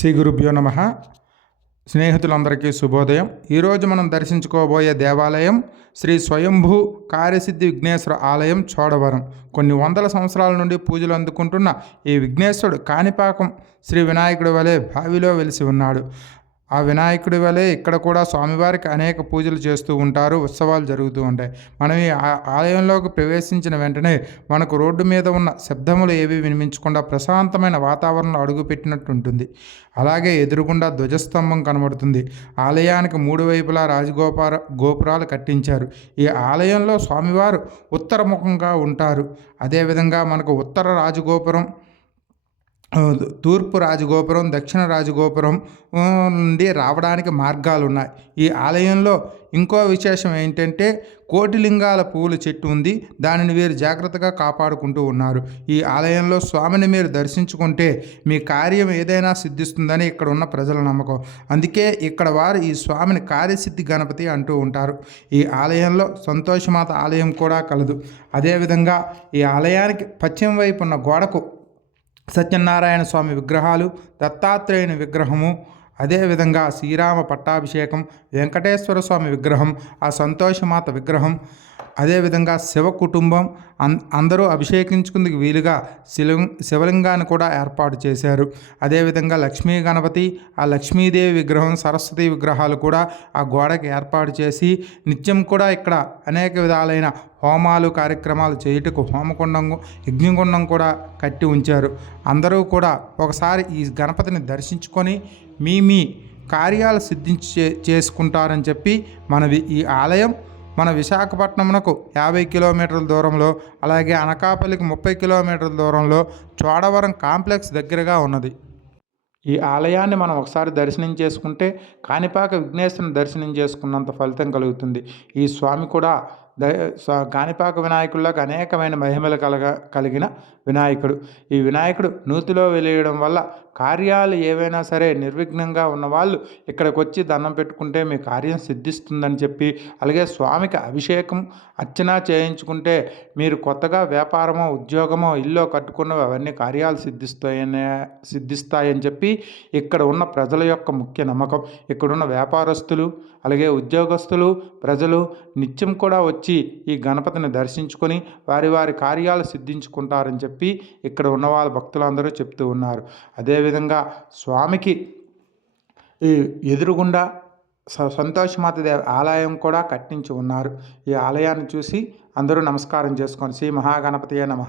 శ్రీ గురుభ్యో నమ. స్నేహితులందరికీ శుభోదయం. ఈరోజు మనం దర్శించుకోబోయే దేవాలయం శ్రీ స్వయంభూ కార్యసిద్ధి విఘ్నేశ్వర ఆలయం చోడవరం. కొన్ని వందల సంవత్సరాల నుండి పూజలు అందుకుంటున్న ఈ విఘ్నేశ్వరుడు కాణిపాకం శ్రీ వినాయకుడి వలె బావిలో వెలిసి ఉన్నాడు. ఆ వినాయకుడి వలె ఇక్కడ కూడా స్వామివారికి అనేక పూజలు చేస్తూ ఉంటారు ఉత్సవాలు జరుగుతూ ఉంటాయి. మనం ఈ ఆలయంలోకి ప్రవేశించిన వెంటనే మనకు రోడ్డు మీద ఉన్న శబ్దములు ఏవి వినిపించకుండా ప్రశాంతమైన వాతావరణం అడుగుపెట్టినట్టు ఉంటుంది. అలాగే ఎదురుగుండా ధ్వజస్తంభం కనబడుతుంది. ఆలయానికి మూడు వైపులా రాజగోపార గోపురాలు కట్టించారు. ఈ ఆలయంలో స్వామివారు ఉత్తరముఖంగా ఉంటారు. అదేవిధంగా మనకు ఉత్తర రాజగోపురం తూర్పు రాజగోపురం దక్షిణ రాజగోపురం నుండి రావడానికి మార్గాలు ఉన్నాయి. ఈ ఆలయంలో ఇంకో విశేషం ఏంటంటే కోటిలింగాల పువ్వుల చెట్టు ఉంది. దానిని వీరు జాగ్రత్తగా కాపాడుకుంటూ ఉన్నారు. ఈ ఆలయంలో స్వామిని మీరు దర్శించుకుంటే మీ కార్యం ఏదైనా సిద్ధిస్తుందని ఇక్కడ ఉన్న ప్రజల నమ్మకం. అందుకే ఇక్కడ వారు ఈ స్వామిని కార్యసిద్ధి గణపతి అంటూ ఉంటారు. ఈ ఆలయంలో సంతోషమాత ఆలయం కూడా కలదు. అదేవిధంగా ఈ ఆలయానికి పశ్చిమ వైపు ఉన్న గోడకు సత్యనారాయణ స్వామి విగ్రహాలు దత్తాత్రేయుని విగ్రహము అదేవిధంగా శ్రీరామ పట్టాభిషేకం వెంకటేశ్వర స్వామి విగ్రహం ఆ సంతోషమాత విగ్రహం అదేవిధంగా శివ కుటుంబం అం అందరూ అభిషేకించుకుందుకు వీలుగా శివ శివలింగాన్ని కూడా ఏర్పాటు చేశారు. అదేవిధంగా లక్ష్మీ గణపతి ఆ లక్ష్మీదేవి విగ్రహం సరస్వతి విగ్రహాలు కూడా ఆ గోడకి ఏర్పాటు చేసి నిత్యం కూడా ఇక్కడ అనేక విధాలైన హోమాలు కార్యక్రమాలు చేయుటకు హోమకుండం యజ్ఞకుండం కూడా కట్టి ఉంచారు. అందరూ కూడా ఒకసారి ఈ గణపతిని దర్శించుకొని మీ మీ కార్యాలు సిద్ధించి చేసుకుంటారని చెప్పి మనవి ఈ ఆలయం మన విశాఖపట్నంకు యాభై కిలోమీటర్ల దూరంలో అలాగే అనకాపల్లికి ముప్పై కిలోమీటర్ల దూరంలో చోడవరం కాంప్లెక్స్ దగ్గరగా ఉన్నది. ఈ ఆలయాన్ని మనం ఒకసారి దర్శనం చేసుకుంటే కాణిపాక విఘ్నేశ్వరుని దర్శనం చేసుకున్నంత ఫలితం కలుగుతుంది. ఈ స్వామి కూడా కాణిపాక వినాయకుల్లోకి అనేకమైన మహిమలు కలగ కలిగిన వినాయకుడు. ఈ వినాయకుడు నూతిలో వెలియడం వల్ల కార్యాలు ఏవైనా సరే నిర్విఘ్నంగా ఉన్నవాళ్ళు ఇక్కడికి వచ్చి దండం పెట్టుకుంటే మీ కార్యం సిద్ధిస్తుందని చెప్పి అలాగే స్వామికి అభిషేకం అర్చన చేయించుకుంటే మీరు కొత్తగా వ్యాపారమో ఉద్యోగమో ఇల్లు కట్టుకున్నవి అవన్నీ కార్యాలు సిద్ధిస్తాయని సిద్ధిస్తాయని చెప్పి ఇక్కడ ఉన్న ప్రజల యొక్క ముఖ్య నమ్మకం. ఇక్కడున్న వ్యాపారస్తులు అలాగే ఉద్యోగస్తులు ప్రజలు నిత్యం కూడా వచ్చి ఈ గణపతిని దర్శించుకొని వారి వారి కార్యాలు సిద్ధించుకుంటారని చెప్పి ఇక్కడ ఉన్న వాళ్ళ భక్తులందరూ చెప్తూ ఉన్నారు. అదే అదేవిధంగా స్వామికి ఈ ఎదురుగుండా సంతోషమాత దేవ ఆలయం కూడా కట్టించి ఉన్నారు. ఈ ఆలయాన్ని చూసి అందరూ నమస్కారం చేసుకొని శ్రీ మహాగణపతియే నమ.